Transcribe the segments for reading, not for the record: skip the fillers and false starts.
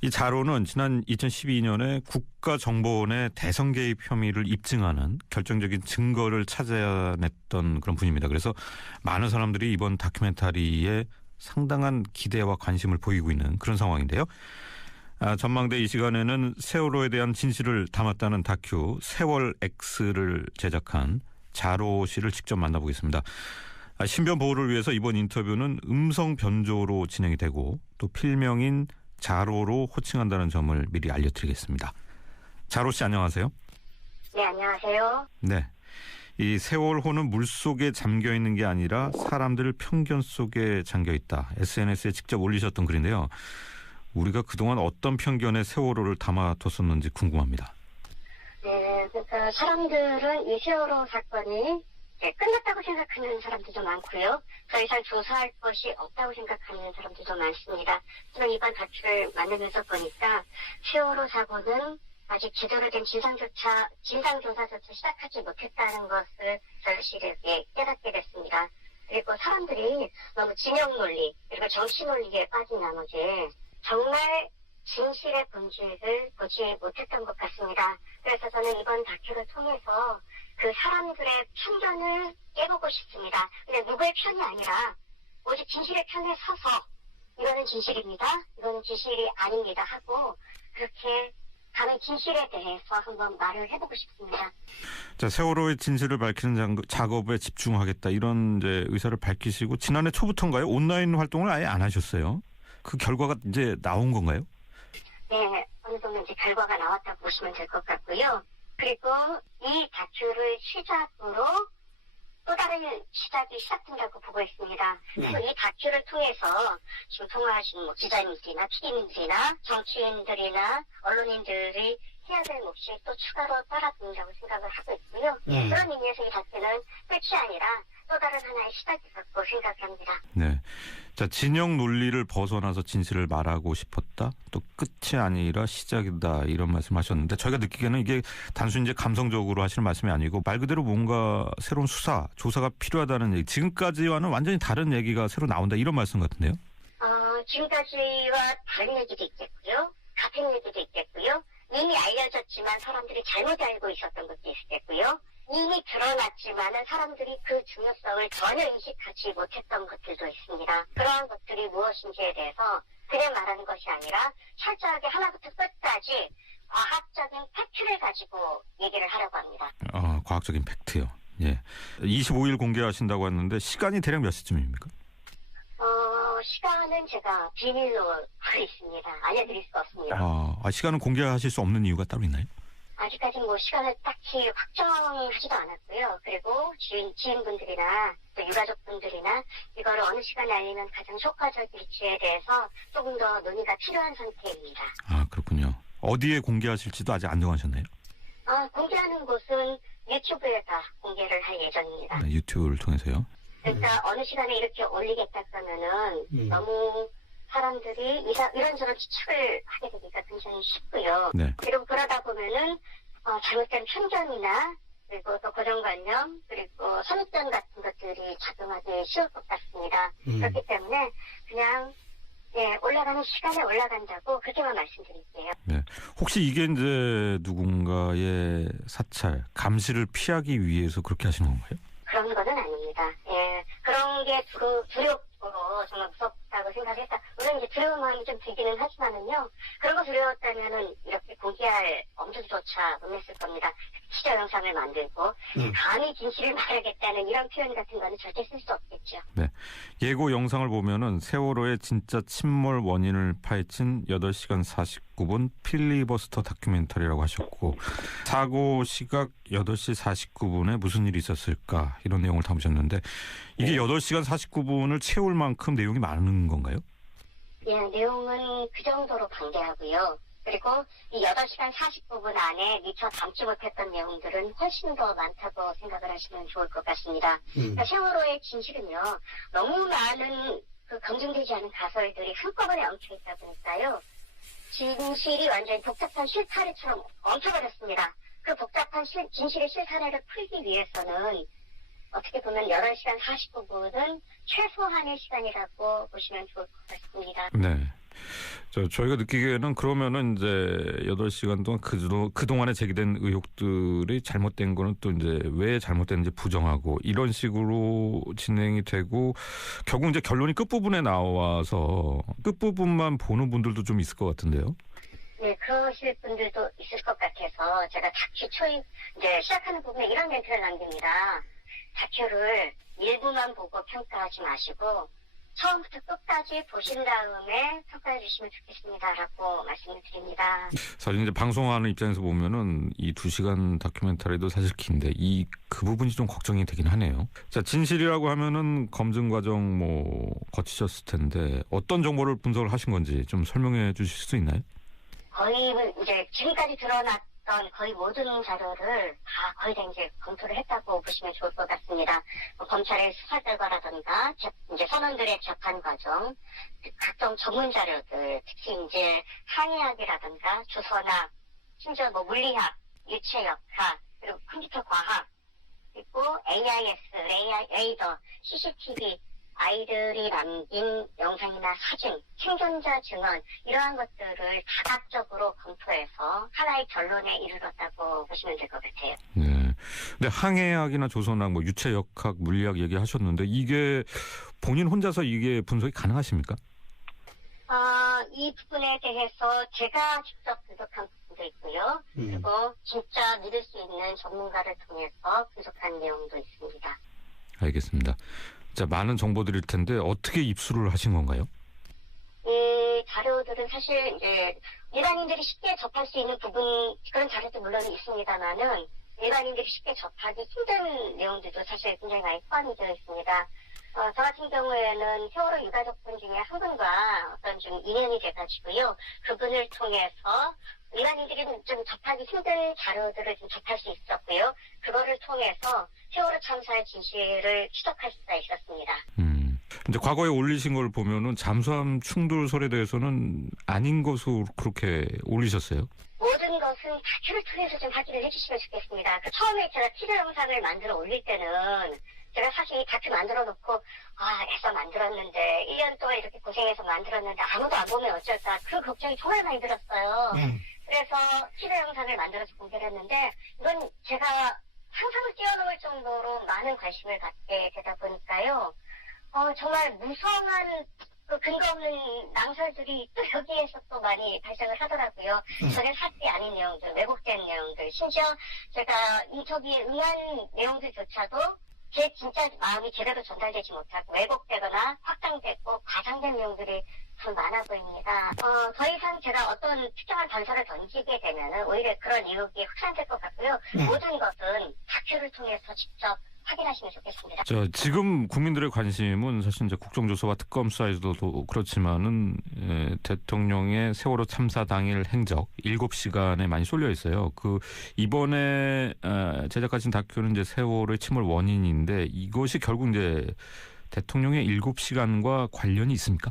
이 자로는 지난 2012년에 국가정보원의 대선 개입 혐의를 입증하는 결정적인 증거를 찾아냈던 그런 분입니다. 그래서 많은 사람들이 이번 다큐멘터리에 상당한 기대와 관심을 보이고 있는 그런 상황인데요. 전망대 이 시간에는 세월호에 대한 진실을 담았다는 다큐 세월 X를 제작한 자로 씨를 직접 만나보겠습니다. 신변 보호를 위해서 이번 인터뷰는 음성 변조로 진행이 되고 또 필명인 자로로 호칭한다는 점을 미리 알려드리겠습니다. 자로 씨 안녕하세요. 네, 안녕하세요. 네, 이 세월호는 물속에 잠겨 있는 게 아니라 사람들 편견 속에 잠겨 있다. SNS에 직접 올리셨던 글인데요. 우리가 그동안 어떤 편견에 세월호를 담아뒀었는지 궁금합니다. 네, 그러니까 사람들은 이 세월호 사건이 끝났다고 생각하는 사람들도 많고요. 더 이상 조사할 것이 없다고 생각하는 사람들도 많습니다. 하지만 이번 다큐를 만들면서 보니까 세월호 사고는 아직 제대로 된 진상조사조차 시작하지 못했다는 것을 절실하게 깨닫게 됐습니다. 그리고 사람들이 너무 진영 논리 그리고 정치 논리에 빠진 나머지 정말 진실의 본질을 보지 못했던 것 같습니다. 그래서 저는 이번 다큐를 통해서 그 사람들의 편견을 깨보고 싶습니다. 근데 누구의 편이 아니라 오직 진실의 편에 서서 이거는 진실입니다. 이거는 진실이 아닙니다 하고 그렇게 다른 진실에 대해서 한번 말을 해보고 싶습니다. 자, 세월호의 진실을 밝히는 작업에 집중하겠다 이런 이제 의사를 밝히시고 지난해 초부터인가요? 온라인 활동을 아예 안 하셨어요. 그 결과가 이제 나온 건가요? 네, 어느 정도 이제 결과가 나왔다고 보시면 될 것 같고요. 그리고 이 다큐를 시작으로 또 다른 시작이 시작된다고 보고 있습니다. 그래서 이 다큐를 통해서 지금 통화하신 기자님들이나 PD님들이나 정치인들이나 언론인들이 해야 될 몫이 또 추가로 따라붙는다고 생각을 하고 있고요. 그런 의미에서 이 다큐는 끝이 아니라 또 다른 하나의 시작이라고 생각합니다. 네. 자, 진영 논리를 벗어나서 진실을 말하고 싶었다. 또 끝이 아니라 시작이다. 이런 말씀하셨는데 저희가 느끼기에는 이게 단순히 이제 감성적으로 하시는 말씀이 아니고 말 그대로 뭔가 새로운 조사가 필요하다는 얘기. 지금까지와는 완전히 다른 얘기가 새로 나온다. 이런 말씀 같은데요. 지금까지와 다른 얘기도 있겠고요. 같은 얘기도 있겠고요. 이미 알려졌지만 사람들이 잘못 알고 있었던 것도 있겠고요. 이미 드러났지만은 사람들이 그 중요성을 전혀 인식하지 못했던 것들도 있습니다. 그러한 것들이 무엇인지에 대해서 그냥 말하는 것이 아니라 철저하게 하나부터 끝까지 과학적인 팩트를 가지고 얘기를 하려고 합니다. 과학적인 팩트요. 예. 25일 공개하신다고 했는데 시간이 대략 몇 시쯤입니까? 시간은 제가 비밀로 하고 있습니다. 알려드릴 수가 없습니다. 시간은 공개하실 수 없는 이유가 따로 있나요? 아직까지 시간을 딱히 확정하지도 않았고요. 그리고 지인분들이나 또 유가족분들이나 이거를 어느 시간에 알리면 가장 효과적일지에 대해서 조금 더 논의가 필요한 상태입니다. 그렇군요. 어디에 공개하실지도 아직 안 정하셨나요? 공개하는 곳은 유튜브에다 공개를 할 예정입니다. 네, 유튜브를 통해서요? 그러니까 어느 시간에 이렇게 올리겠다 그러면은 너무 사람들이 이런저런 추측을 하게 되니까 굉장히 쉽고요. 네. 그리고 그러다 보면은 잘못된 편견이나 그리고 또 고정관념 그리고 선입견 같은 것들이 작용하기 쉬울 것 같습니다. 그렇기 때문에 그냥 올라가는 시간에 올라간다고 그렇게만 말씀드릴게요. 네. 혹시 이게 이제 누군가의 사찰, 감시를 피하기 위해서 그렇게 하시는 건가요? 그런 거는 아닙니다. 그런 게 두렵고 정말 무섭다고 생각했다. 물론 이제 두려운 마음이 좀 들기는 하지만은요. 그런 거 두려웠다면은 이렇게 공개할 엄두조차 못 냈을 겁니다. 시저 영상을 만들고 감히 진실을 말하겠다는 이런 표현 같은 거는 절대 쓸 수 없겠죠. 네. 예고 영상을 보면은 세월호의 진짜 침몰 원인을 파헤친 8시간 49분 필리버스터 다큐멘터리라고 하셨고 사고 시각 8시 49분에 무슨 일이 있었을까 이런 내용을 담으셨는데 이게 8시간 49분을 채울 만큼 내용이 많은 건가요? 예, 내용은 그 정도로 방대하고요. 그리고 이 8시간 49분 안에 미처 담지 못했던 내용들은 훨씬 더 많다고 생각을 하시면 좋을 것 같습니다. 그러니까 세월호의 진실은요. 너무 많은 검증되지 않은 가설들이 한꺼번에 엉켜있다 보니까요. 진실이 완전히 복잡한 실타래처럼 엉켜버렸습니다. 그 복잡한 진실의 실타래를 풀기 위해서는 어떻게 보면 8시간 49분은 최소한의 시간이라고 보시면 좋을 것 같습니다. 네. 저희가 느끼기에는 그러면은 이제 8시간 동안 그동안에 제기된 의혹들이 잘못된 거는 또 이제 왜 잘못됐는지 부정하고 이런 식으로 진행이 되고 결국 이제 결론이 끝부분에 나와서 끝부분만 보는 분들도 좀 있을 것 같은데요. 네, 그러실 분들도 있을 것 같아서 제가 다큐 초입 이제 시작하는 부분에 이런 멘트를 남깁니다. 다큐를 일부만 보고 평가하지 마시고 처음부터 끝까지 보신 다음에 평가해 주시면 좋겠습니다라고 말씀을 드립니다. 사실 이제 방송하는 입장에서 보면은 이 2시간 다큐멘터리도 사실 긴데 그 부분이 좀 걱정이 되긴 하네요. 자, 진실이라고 하면은 검증 과정 거치셨을 텐데 어떤 정보를 분석을 하신 건지 좀 설명해 주실 수 있나요? 거의 이제 지금까지 드러났던 거의 모든 자료를 거의 다 이제 검토를 했다고 보시면 좋을 것 같습니다. 검찰의 수사 결과라든가 이제 선원들의 재판 과정, 각종 전문 자료들, 특히 이제 항해학이라든가 주소나 심지어 물리학, 유체역학, 그리고 컴퓨터 과학, 그리고 AIS, 레이더, CCTV, 아이들이 남긴 영상이나 사진, 생존자 증언 이러한 것들을 다각적으로 검토해서 하나의 결론에 이르렀다고 보시면 될 것 같아요. 네. 근데 항해학이나 조선학, 유체역학, 물리학 얘기하셨는데 이게 본인 혼자서 이게 분석이 가능하십니까? 이 부분에 대해서 제가 직접 분석한 부분도 있고요. 그리고 진짜 믿을 수 있는 전문가를 통해서 분석한 내용도 있습니다. 알겠습니다. 자, 많은 정보들일 텐데 어떻게 입수를 하신 건가요? 이 자료들은 사실 이제 일반인들이 쉽게 접할 수 있는 부분 그런 자료도 물론 있습니다만은 일반인들이 쉽게 접하기 힘든 내용들도 사실 굉장히 많이 포함이 되어 있습니다. 저 같은 경우에는 세월호 유가족분 중에 한 분과 어떤 좀 인연이 돼가지고요. 그분을 통해서 일반인들이 좀 접하기 힘든 자료들을 좀 접할 수 있었고요. 그거를 통해서 세월호 참사의 진실을 추적할 수가 있었습니다. 이제 과거에 올리신 걸 보면은 잠수함 충돌설에 대해서는 아닌 것으로 그렇게 올리셨어요? 모든 것은 다큐를 통해서 좀 확인을 해주시면 좋겠습니다. 처음에 제가 티저 영상을 만들어 올릴 때는 제가 사실 다큐 만들어 놓고 애써 만들었는데 1년 동안 이렇게 고생해서 만들었는데 아무도 안 보면 어쩔까 그 걱정이 정말 많이 들었어요. 그래서 티저 영상을 만들어서 공개를 했는데 이건 제가 상상을 뛰어넘을 정도로 많은 관심을 갖게 되다 보니까요. 정말 무성한 그 근거 없는 낭설들이 또 여기에서 또 많이 발생을 하더라고요. 전혀 사실이 아닌 내용들, 왜곡된 내용들, 심지어 제가 인터뷰에 응한 내용들조차도 제 진짜 마음이 제대로 전달되지 못하고 왜곡되거나 확장되고 과장된 내용들이 좀 많아 보입니다. 더 이상 제가 어떤 특정한 단서를 던지게 되면은 오히려 그런 의혹이 확산될 것 같고요. 모든 것은 다큐를 통해서 직접 확인하시면 좋겠습니다. 지금 국민들의 관심은 사실 이제 국정조사와 특검 수사에서도 그렇지만은 대통령의 세월호 참사 당일 행적 7시간에 많이 쏠려 있어요. 이번에 제작하신 다큐는 이제 세월호의 침몰 원인인데 이것이 결국 이제 대통령의 7시간과 관련이 있습니까?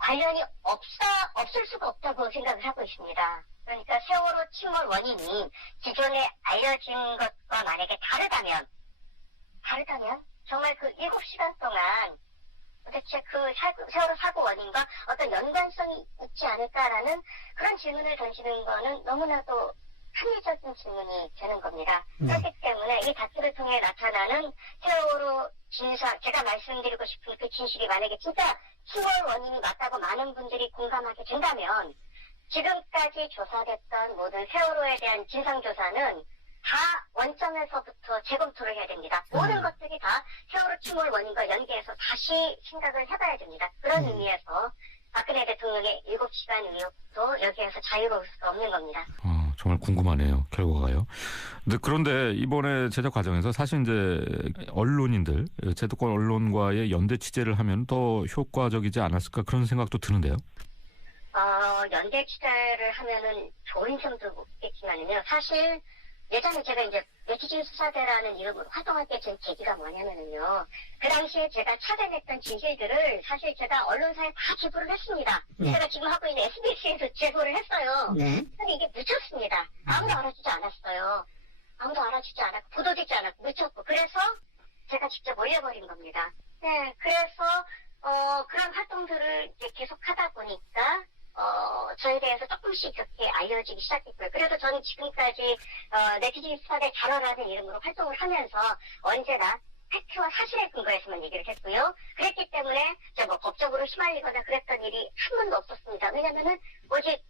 관련이 없을 수가 없다고 생각을 하고 있습니다. 그러니까 세월호 침몰 원인이 기존에 알려진 것과 만약에 다르다면 정말 그 7시간 동안 도대체 그 세월호 사고 원인과 어떤 연관성이 있지 않을까라는 그런 질문을 던지는 거는 너무나도 합리적인 질문이 되는 겁니다. 그렇기 때문에 이 다큐를 통해 나타나는 세월호 진상, 제가 말씀드리고 싶은 그 진실이 만약에 진짜 침몰 원인이 맞다고 많은 분들이 공감하게 된다면 지금까지 조사됐던 모든 세월호에 대한 진상조사는 다 원점에서부터 재검토를 해야 됩니다. 모든 것들이 다 세월호 침몰 원인과 연계해서 다시 생각을 해봐야 됩니다. 그런 의미에서 박근혜 대통령의 7시간 의혹도 여기에서 자유로울 수가 없는 겁니다. 정말 궁금하네요. 결과가요. 그런데 이번에 제작 과정에서 사실 이제 언론인들, 제도권 언론과의 연대 취재를 하면 더 효과적이지 않았을까 그런 생각도 드는데요. 연대 취재를 하면은 좋은 점도 있겠지만요. 사실 예전에 제가 이제 네티즌 수사대라는 이름으로 활동할 때 제 계기가 뭐냐면은요. 그 당시에 제가 찾아냈던 진실들을 사실 제가 언론사에 다 제보를 했습니다. 제가 지금 하고 있는 SBS에서 제보를 했어요. 근데 이게 묻혔습니다. 아무도 알아주지 않았어요. 아무도 알아주지 않았고 보도되지 않았고 묻혔고 그래서 제가 직접 올려버린 겁니다. 네, 그래서 그런 활동들을 이제 계속 하다 보니까, 저에 대해서 조금씩 그렇게 알려지기 시작했고요. 그래도 저는 지금까지, 네티즌 스팟의 단어라는 이름으로 활동을 하면서 언제나 팩트와 사실에 근거해서만 얘기를 했고요. 그랬기 때문에 뭐 법적으로 휘말리거나 그랬던 일이 한 번도 없었습니다. 왜냐면은 오직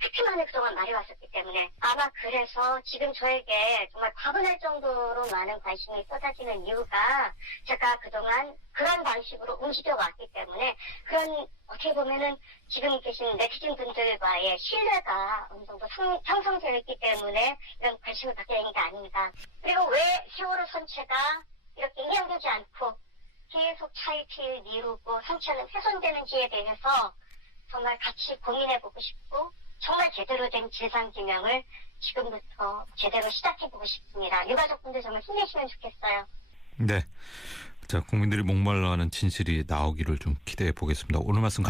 팩트만을 그동안 말해왔었기 때문에 아마 그래서 지금 저에게 정말 과분할 정도로 많은 관심이 쏟아지는 이유가 제가 그동안 그런 방식으로 움직여왔기 때문에 그런 어떻게 보면은 지금 계신 네티즌 분들과의 신뢰가 어느 정도 형성되어 있기 때문에 이런 관심을 갖게 된 게 아닌가. 그리고 왜 세월호 선체가 이렇게 인양되지 않고 계속 차일피일 미루고 선체는 훼손되는지에 대해서 정말 같이 고민해보고 싶고 정말 제대로 된 진상규명을 지금부터 제대로 시작해보고 싶습니다. 유가족분들 정말 힘내시면 좋겠어요. 네. 자, 국민들이 목말라하는 진실이 나오기를 좀 기대해 보겠습니다. 오늘 말씀